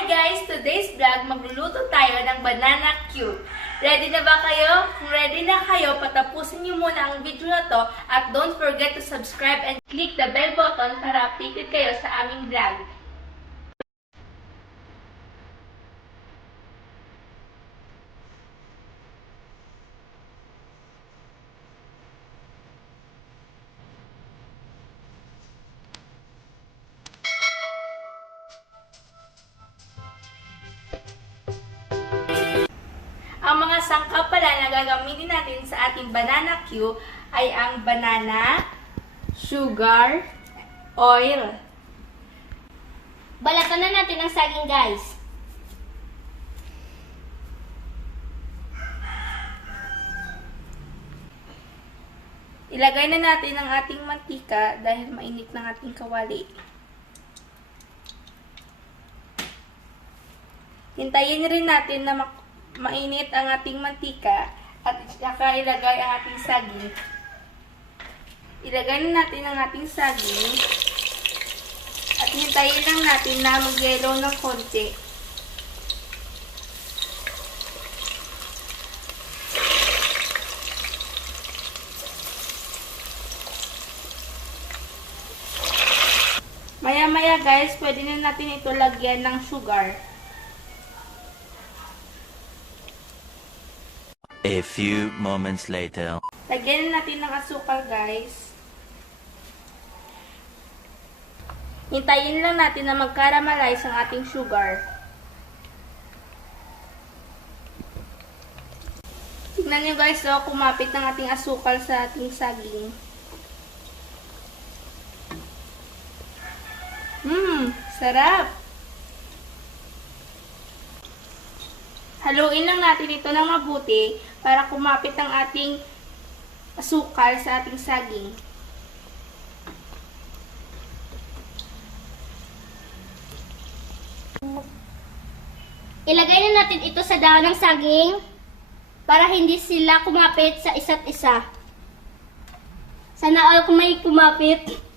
Hi guys! Today's vlog, magluluto tayo ng banana cue. Ready na ba kayo? Kung ready na kayo, patapusin niyo muna ang video na to at don't forget to subscribe and click the bell button para updated kayo sa aming vlog. Ang mga sangkap pala na gagamitin natin sa ating banana cue ay ang banana, sugar, oil. Balatan na natin ang saging, guys. Ilagay na natin ang ating mantika dahil mainit ng ating kawali. Hintayin rin natin na mainit ang ating mantika at saka ilagay ang ating saging. Ilagay na natin ang ating saging at hintayin lang natin na mag-yellow ng konti. Maya-maya guys, pwede na natin ito lagyan ng sugar. A few moments later. Lagyan na natin ng asukal, guys. Hintayin lang natin na mag-caramelize ang ating sugar. Tignan nyo guys, oh, kumapit ng ating asukal sa ating saging. Sarap! Haluin lang natin ito ng mabuti para kumapit ang ating asukal sa ating saging. Ilagay na natin ito sa dahon ng saging para hindi sila kumapit sa isa't isa. Sana all kung may kumapit.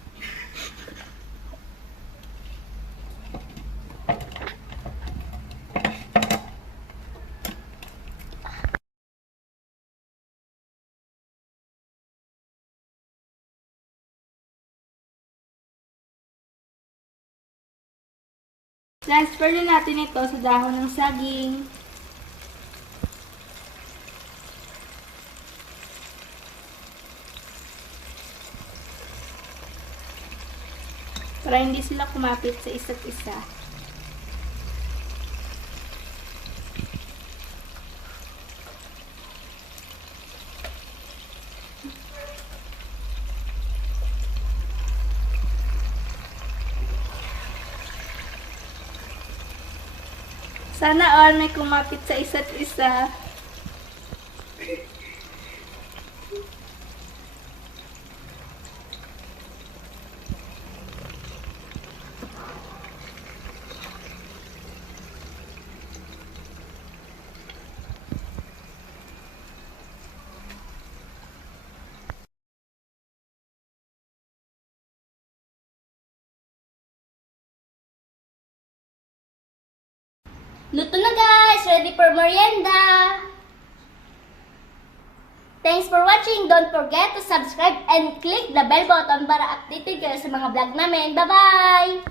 Transfer na natin ito sa dahon ng saging. Para hindi sila kumapit sa isa't isa. Sana all may kumapit sa isa't isa. Luto na guys! Ready for merienda! Thanks for watching! Don't forget to subscribe and click the bell button para updated kayo sa mga vlog namin. Bye-bye!